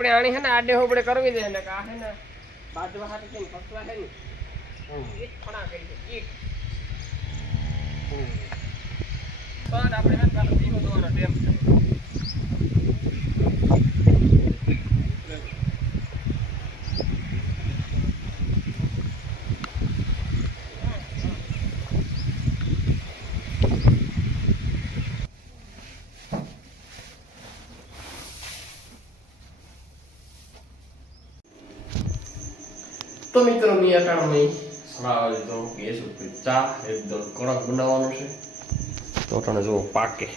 આપણે આણી હે ને આડે હોબડે કરવી દે ને કા હે ને બાજવા હાટે કેમ ફસવા હે ને એક ફણા કરી દે એક પણ આપણે હે કાલે ધીમો દોવાનો ટેમ છે તો મિત્રો મેં અટાણમાં સવારે તો ગેસ ઉપર ચા એકદમ કડક બનાવવાનું છે તો અટાણે જુઓ પાકે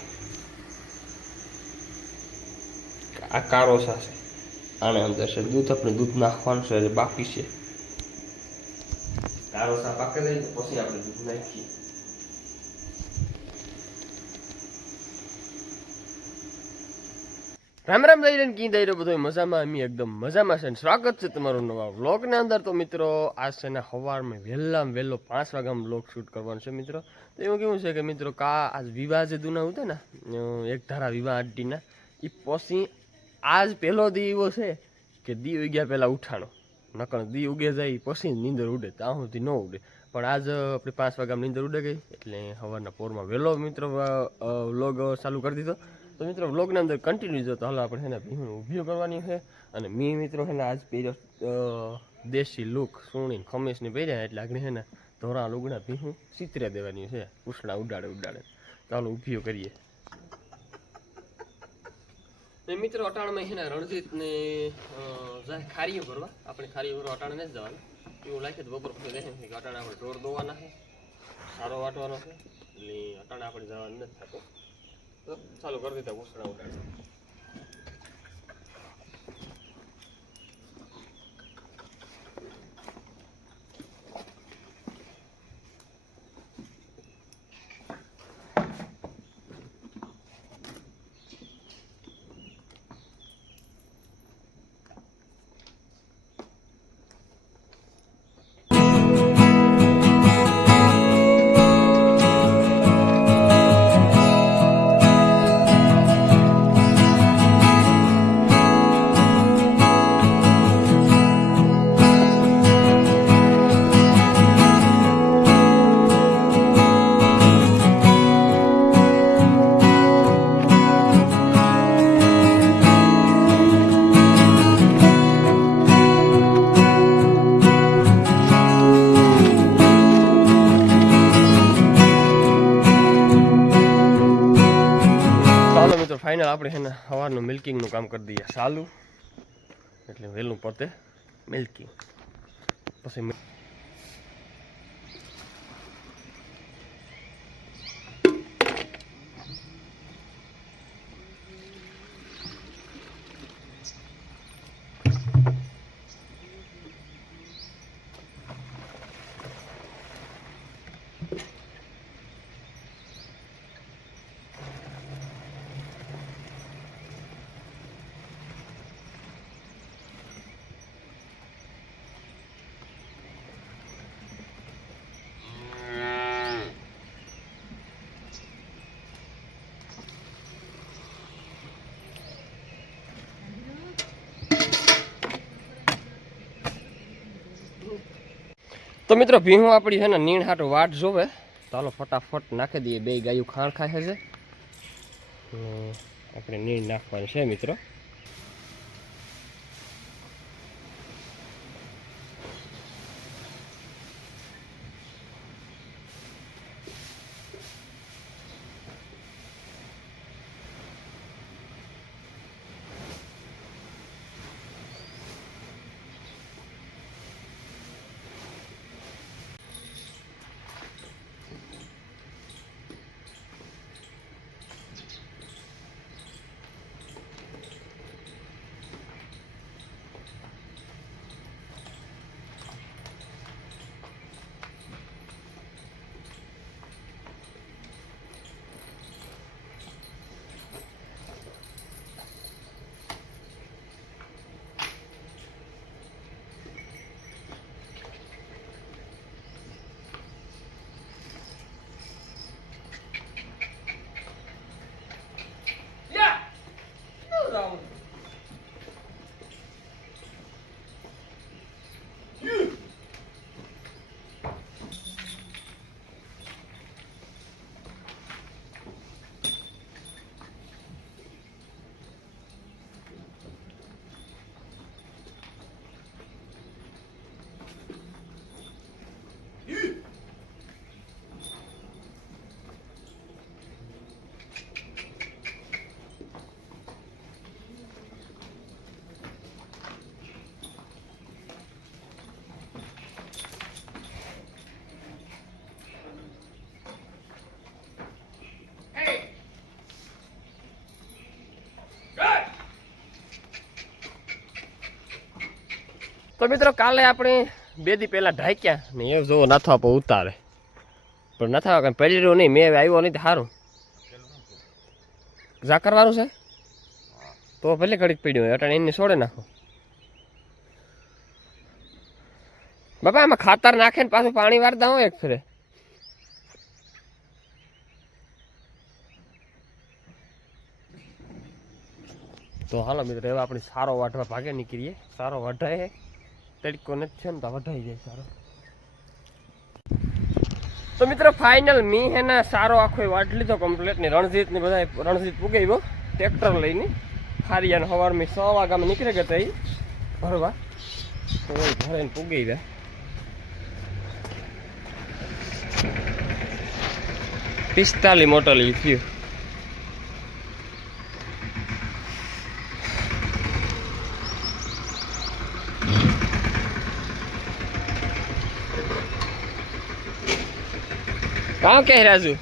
આ કારો છે આને અંદર છે દૂધ આપણે દૂધ નાખવાનું છે બાકી છે કારો સા પાકે જાય પછી આપણે દૂધ નાખીએ રામ રામ દઈ કી દઈ રહ્યો બધો મજામાં અમે એકદમ મજામાં છે સ્વાગત છે તમારું નવા વ્લોગની અંદર તો મિત્રો આજ છે ને સવારમાં વહેલો 5 વાગ્યામાં વ્લોગ શૂટ કરવાનો છે મિત્રો તો એવું કેવું છે કે મિત્રો આજ વિવાહ જે દુના હતા ને એક ધારા વિવાહ આંટીના એ પછી આજ પહેલો દી એવો છે કે દી ઉગ્યા પહેલાં ઉઠાણો નકર દી ઉગે જાય પછી નીંદર ઉડે ત્યાં સુધી ન ઉડે પણ આજ આપણે 5 વાગ્યામાં નીંદર ઉડે ગઈ એટલે સવારના પોરમાં વહેલો મિત્રો વ્લોગ ચાલુ કરી દીધો તો મિત્રો વ્લોગની અંદર કન્ટિન્યુ જો તો હાલો આપણે છે ને ભીહું ઊભી કરવાની છે અને મેં મિત્રો છે ને આજ પહેર્યો દેશી લુક સુણીને ખમીસની પહેર્યા એટલે આગળ છે ને ધોરા લુગડા ભીહું ચિત્રે દેવાની છે ઉછળા ઉડાડે તો હાલો ઊભીઓ કરીએ મિત્રો અટાણમાં છે ને રણજીતને જાય ખારીઓ ભરવા આપણે ખારીઓ ભરવા અટાણે નથી જવાનું એવું લાગે તો બપોર પછી રહે કે અટાણે આપણે ઢોર દોવાના છે સારો વાટવાનો છે એટલે અટાણે આપણે જવાનું નથી થતું તો ચાલુ કરી દીધા ઉછળા ઉડાડે ફાઇનલ આપણે છે ને સવારનું મિલ્કિંગનું કામ કરી દઈએ ચાલુ એટલે વહેલું પતે મિલ્કિંગ પછી તો મિત્રો ભીહું આપણી છે ને નીણ હાટું વાટ જોવે ચાલો ફટાફટ નાખી દઈએ બે ગાયું ખાણ ખાય છે આપણે નીણ નાખવાની છે મિત્રો તો મિત્રો કાલે આપણે 2 દી પહેલાં ઢાંક્યા ને એ જોવો નાથો આપો ઉતારે પણ નાથા કાંઈ પડ્યું નહીં, મેં આવ્યો નહીં સારું જા કરવાનું છે તો ભલે ઘડીક પડ્યું હોય અટાણે એને છોડે નાખો. બાપા આમાં ખાતર નાખે ને પાછું પાણી વારતા હોય એક ફેરે. તો હાલો મિત્રો હવે આપણે સારો વાઢવા ભાગે નીકળીએ. સારો વઢાય તડકો નથી છે ને તો વઢાઈ જાય સારો. તો મિત્રો ફાઇનલ મી હે ને સારો આખો વાઢ લીધો કમ્પ્લીટ ને રણજીત ને બધા રણજીત પુગાવ્યો ટ્રેક્ટર લઈને ખારિયાને સવારમાં 6 વાગ્યામાં નીકળી ગયા એ ભરવા. તો ભરાઈને પુગાઈ ગયા 45 મોટર લઈ થયું. કાં કહે રાજુ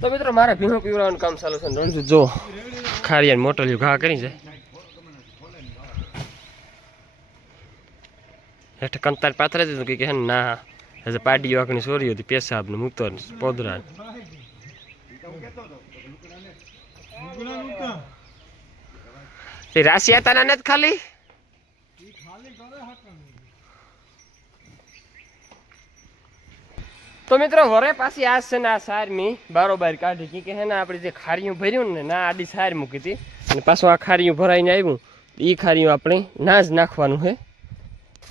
તો મિત્રો મારે ભીનો પીવડાવવાનું કામ ચાલુ છે. રણજીત જો ખારિયાની મોટલિયું ઘા કરી જાય હેઠે કંતાર પાથરે દીધું કે ના હજે પાડીઓ આંખની સોરી હતી પેશાબ ને મૂકતો પોદરા રાશિ હતા ને ખાલી તો મિત્રો વરે પાછી આ છે ને આ સારમી બારોબાર કાઢી કે હે ને આપણે જે ખારીયું ભર્યું ને ના આડી સાર મૂકી હતી અને પાછું આ ખારીયું ભરાઈને આવ્યું એ ખારીયું આપણે ના જ નાખવાનું છે,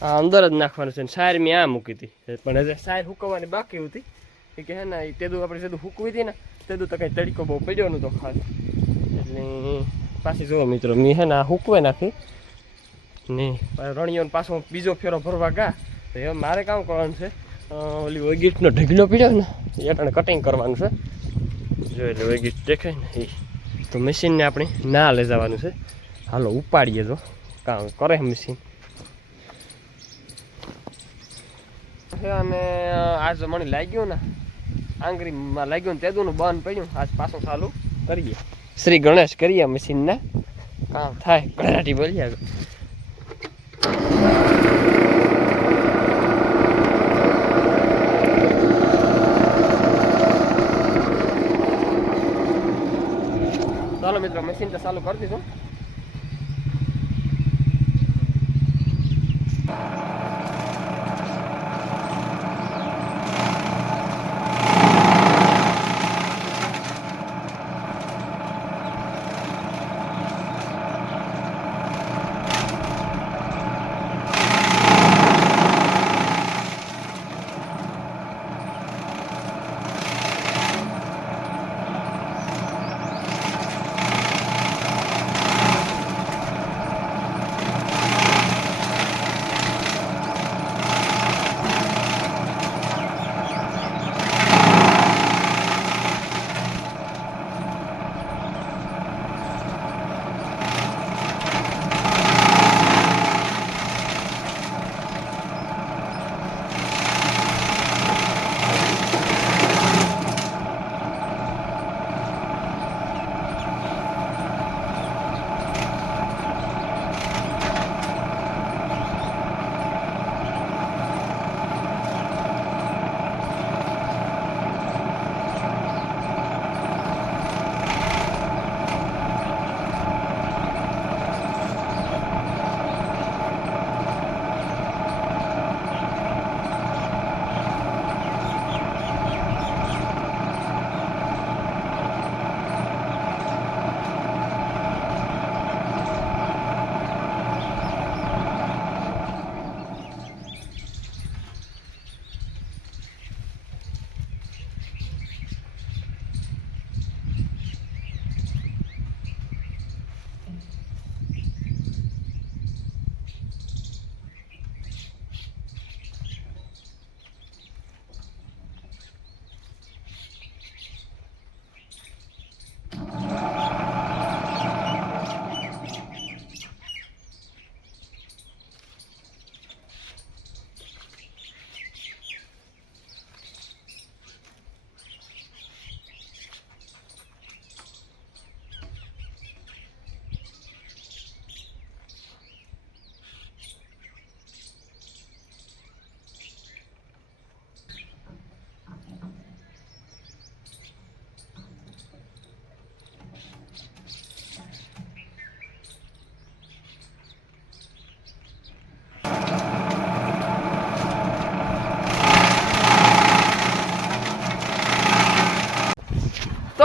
આ અંદર જ નાખવાનું છે. સારમી આ મૂકી હતી પણ હજે સાર હુકવવાની બાકી હતી કે હે ને તેદું આપણે સીધું હૂકવી હતી ને તેદું તો કંઈ તડકો બહુ પડ્યો નહોતો ખાસ એટલે પાછી જુઓ મિત્રો મેં હે ને આ હૂકવે નાખી ને રણિયોને પાછો બીજો ફેરો ભરવા ગા તો હવે મારે કામ કરવાનું છે ઓલી ઓગીટનો ઢગલો પીડ્યો ને એ આપણે કટિંગ કરવાનું છે. જો એટલે ઓગીટ દેખાય ને એ તો મશીનને આપણે ના લઈ જવાનું છે. હાલો ઉપાડીએ તો કામ કરે મશીન. અને આજ મને લાગ્યું ને આંગળીમાં લાગ્યું ને તેદુંનું બંધ પડ્યું આજ પાછું ચાલુ કરીએ. શ્રી ગણેશ કરીએ મશીનના કામ થાય કડાટી બોલી આગળ. ચાલો મિત્રો મશીન તો ચાલુ કરી દીધું.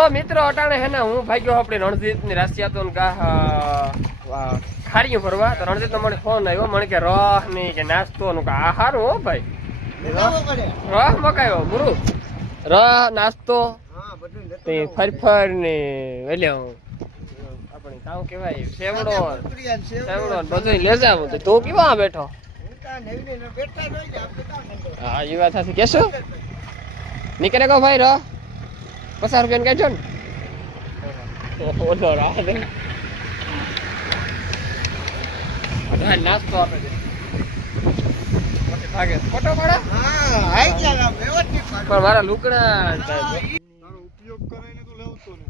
તો મિત્રો અટાણે હે ને હું ભાગ્યો આપણી રણજીતની રાશિયા તો ખારીયું ભરવા તો રણજીત નો મને ફોન આવ્યો મને કે રહ ની કે નાસ્તો નું કે આ સારું હો ભાઈ રહ મકાયો ગુરુ રહ નાસ્તો ફરફર ને એટલે આપણે કામ કેવાય સેવડો બધું લેજા તું કેવા બેઠો હા એ વાત સાચી કેશો નીકળે કહો ભાઈ રહ 50 રૂપિયા કાઢજો ને ઓલો રાહ દે નાસ્તો આપે છે ભાગે ફોટો પાડે પણ મારા લુકડા ઉપયોગ કરાઈને તો લેવતો ને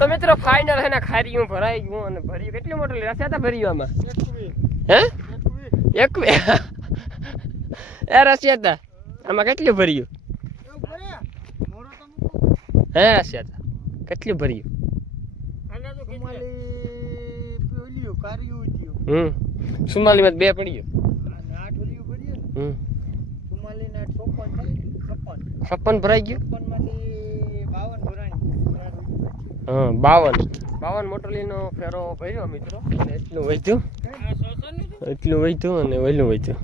તો મિત્રો ફાઇનલ હે ને ખારીયું ભરાઈ ગયું અને ભર્યું કેટલું મોટું રસ્યા હતા ભર્યું આમાં હે 21 એ રસ્યા હતા આમાં કેટલું ભર્યું હે રસ્યા હતા કેટલું ભર્યું સુમાલી માં 2 પડ્યું 56 ભરાઈ ગયું 52 મોટરલીનો ફેરો ભર્યો મિત્રો એટલું વધ્યું અને ઓલું વધ્યું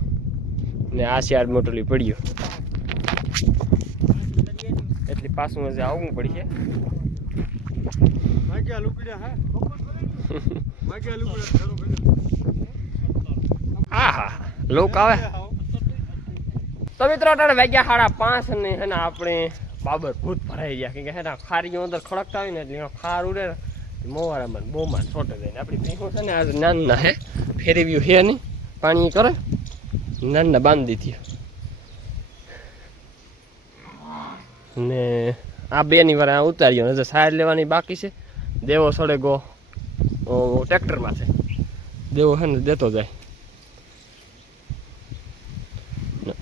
ને આ 4 મોટરલી પડ્યું એટલે પાછું હજી આવવું પડશે હા લોક આવે તો મિત્રો અટાણે વાગ્યા 5:30 અને હે ને આપણે બાબર ભૂત ભરાઈ ગયા કે હે ને ખારીઓ અંદર ખડકતા હોય ને એટલે ખાર ઉડે મોવારામાં બોમાં છોટે જાય આપણી ભેંસો છે ને આજ નાના હે ફેરવ્યું હે નહીં પાણી કરે નાના બાંધી દીધી ને આ 2 ની વાર ઉતાર્યો હજુ સાર લેવાની બાકી છે દેવો સડે ગો ટ્રેક્ટરમાં છે દેવો હે ને દેતો જાય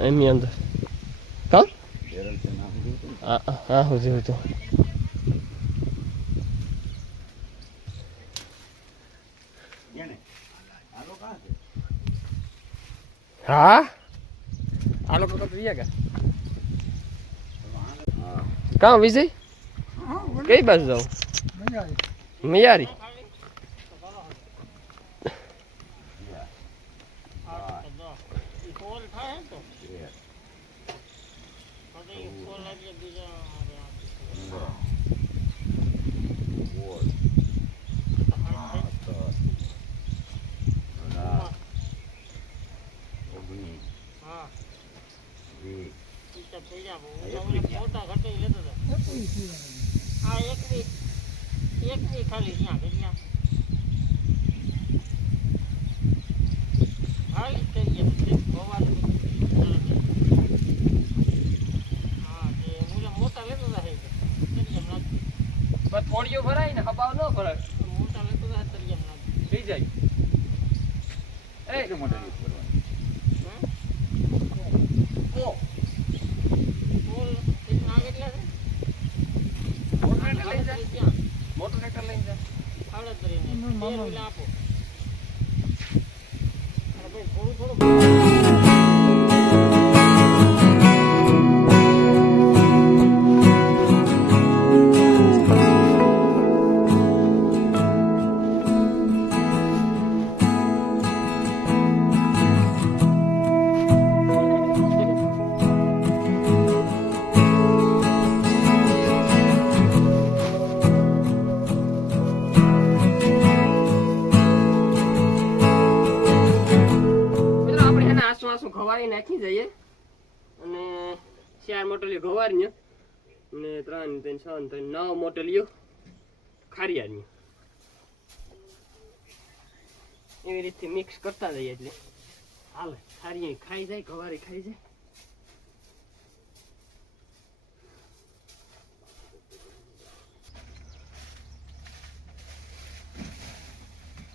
એમની અંદર કામ હા હું જેવું તો હા આ લોકો તો રહ્યા ગયા કામ વિજય કઈ બાજુ જાઉં મિયારી ખાલી ત્યાં મોટા લેતો થોડીઓ ભરાય ને હબાવ ન ભરાય મોટા લેતો થઈ જાય એ મોટા મોટો ટ્રેક્ટર લઈ જા આવડત કરીને આપો થોડું ગવારી નાખી જઈએ અને 4 મોટલીઓ ગવારની અને 3 3 6 3 9 મોટલીઓ ખારિયાની એવી રીતે મિક્સ કરતા જઈએ એટલે હાલે ખારિયા ખાઈ જાય ગવારી ખાઈ જાય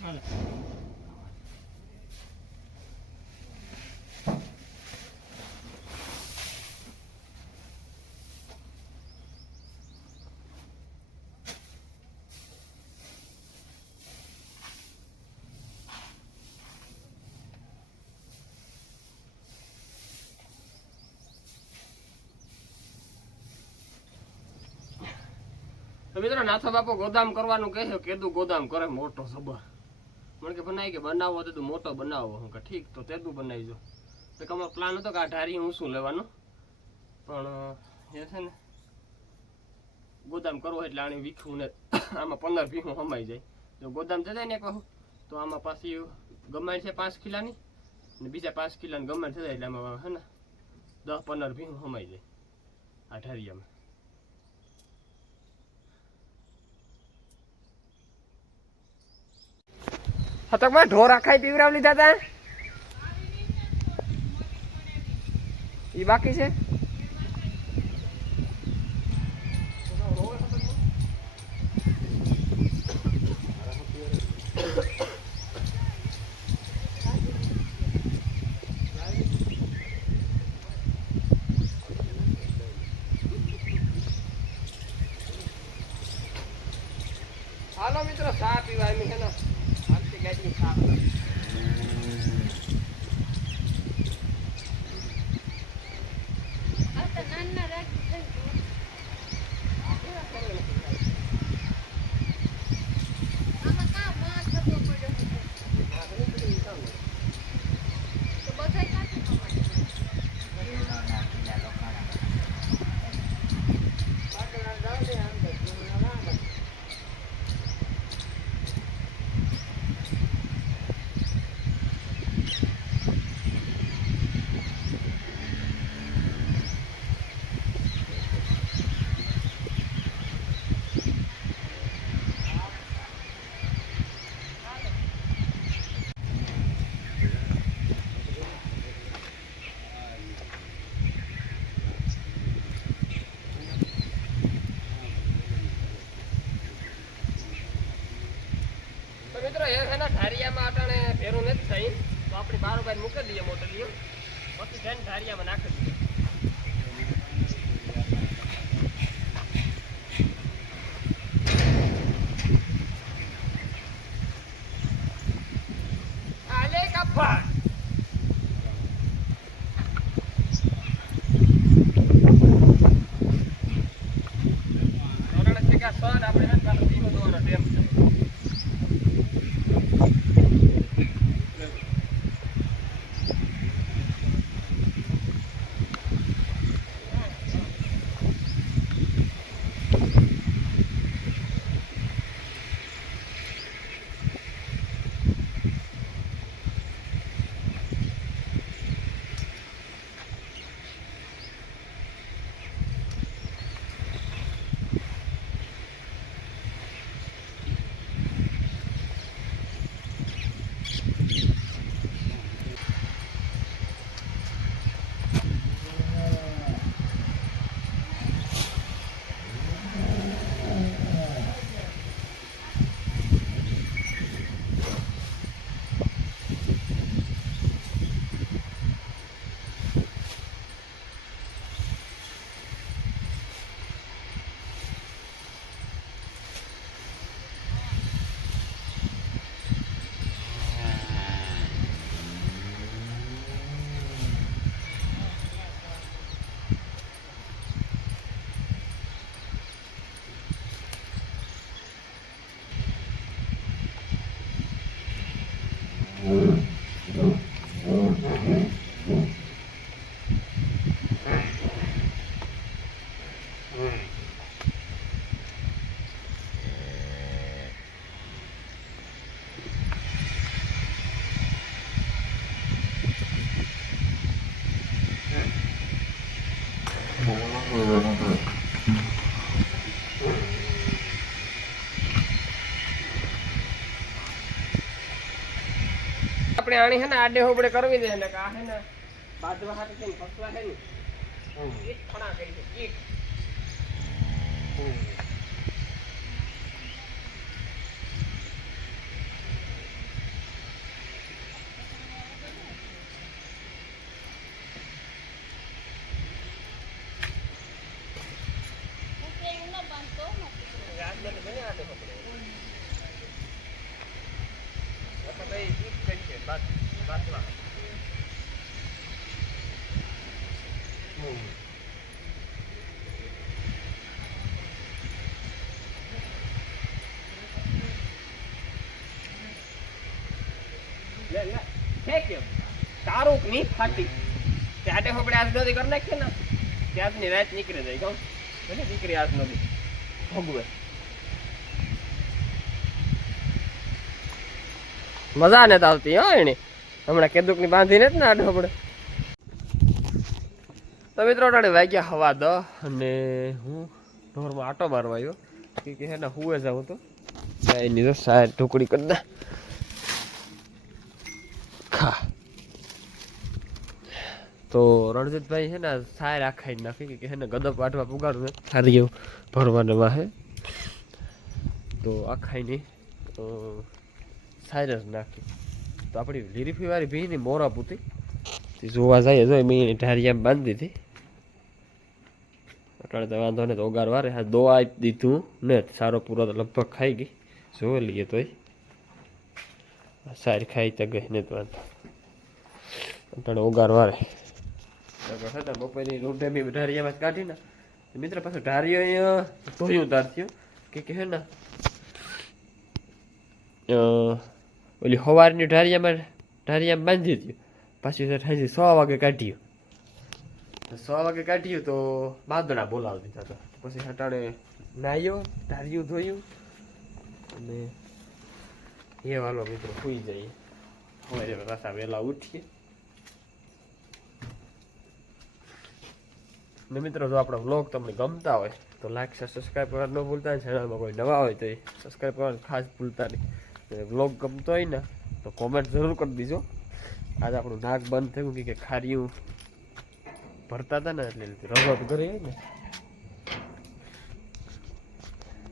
હાલે તો મિત્રો નાથો બાપો ગોદામ કરવાનું કહે છે, કેદું ગોદામ કરે મોટો સબર. મને કે બનાવી કે બનાવો તો મોટો બનાવો. હું કે ઠીક તો તેદું બનાવીજો. તો અમારો પ્લાન હતો કે આ ઢારી હું શું લેવાનું, પણ એ છે ને ગોદામ કરવો એટલે આને વીખવું ને આમાં 15 ભીહું હમાઈ જાય. જો ગોદામ થઈ જાય ને કહું તો આમાં પાછી ગમાડ છે 5 કિલાની ને બીજા 5 કિલાની ગમાડ થઈ જાય એટલે આમાં હે ને 10-15 ભીહું હમાઈ જાય આ ઢારિયામાં. હતકમાં ઢોર આખાઈ પીવરાવ લીધા હતા ઈ બાકી છે. હાલો મિત્રો ચા પીવા એમ છે ને આખી ગાડી ચા. મિત્રો એ છે ને ઢારિયામાં અટાણે ભેરું નથી થઈ તો આપણી બારોબાર મૂકી દઈએ મોટલીઓ, પછી જઈને ઢારિયામાં નાખી દઈએ. આલે કાપા આપણે ધીમો દોવાનો ટેમ છે. આપણે આણી હે ને આડે હોબડે કરવી દે ને આ હે ને બાજવા હાથે કેમ ફસવા હે ને ઈટ ફણા કરી દે ઈટ. લે લે ફેંક એમ તારું ની ફાટી ત્યારે આપણે આજ નદી કરી નાખીએ ને ત્યાંની રાત નીકળી જાય કહું એટલે નીકળી આજ નદી ભોગવે મજા ને આવતી હો એની હમણાં કેદુક ની બાંધીને જ ને આડો આપણે તો મિત્રો ટાણે વાગ્યા હવા 10 અને હું ઢોરમાં આટો મારવા આવ્યો કે હે ને હુએ જાઉં તો એની તો સાહેબ ઢોકળી કરી દે ખા તો રણજીતભાઈ છે ને સાયર આખાઈ નાખી કે હે ને ગદપ વાટવા પુગાડું ને સારી એવું ભરવાને વાહે તો આખાઈ ની સાયર જ નાખી તો આપણી લીરીફી વાળી ભીની મોરા પૂતી જોવા જાય તો મેં એની ઢારિયામાં બાંધી દીધી અટાણે તો વાંધો ને તો ઓગાર વારે હા દો આપી દીધું ને સારો પૂરો તો લગભગ ખાઈ ગઈ જોઈ લઈએ તોય સારી ખાઈ તો ગઈ ને તો વાંધો અટાણે ઓગાર વારે બપોરની રોટે બી ઢારિયામાં જ કાઢી ને મિત્ર પાછું ઢારિયો અહીંયા ધોયું તાર થયું કે હે ને ઓલી સવારની ઢારિયામાં બાંધી દીધું પાછી સાંજે 6 વાગે કાઢ્યું 6 વાગે કાઢ્યું તો બાદડા બોલાવી દીધા હતા પછી હટાડે નાહ્યો ઢારિયું ધોયું અને એ વાલો મિત્રો સુઈ જઈએ સવારે પાછા વહેલા ઉઠીએ ને મિત્રો જો આપણા વ્લોગ તમને ગમતા હોય તો લાઈક સબસ્ક્રાઈબ કરવાનું ન ભૂલતા ને ચેનલમાં કોઈ નવા હોય તો એ સબસ્ક્રાઈબ કરવાનું ખાસ ભૂલતા નહીં વ્લોગ ગમતો હોય ને તો કોમેન્ટ જરૂર કરી દીજો આજે આપણું નાક બંધ થયું કે ખારીયું ભરતા હતા ને એટલે રગત કરી ને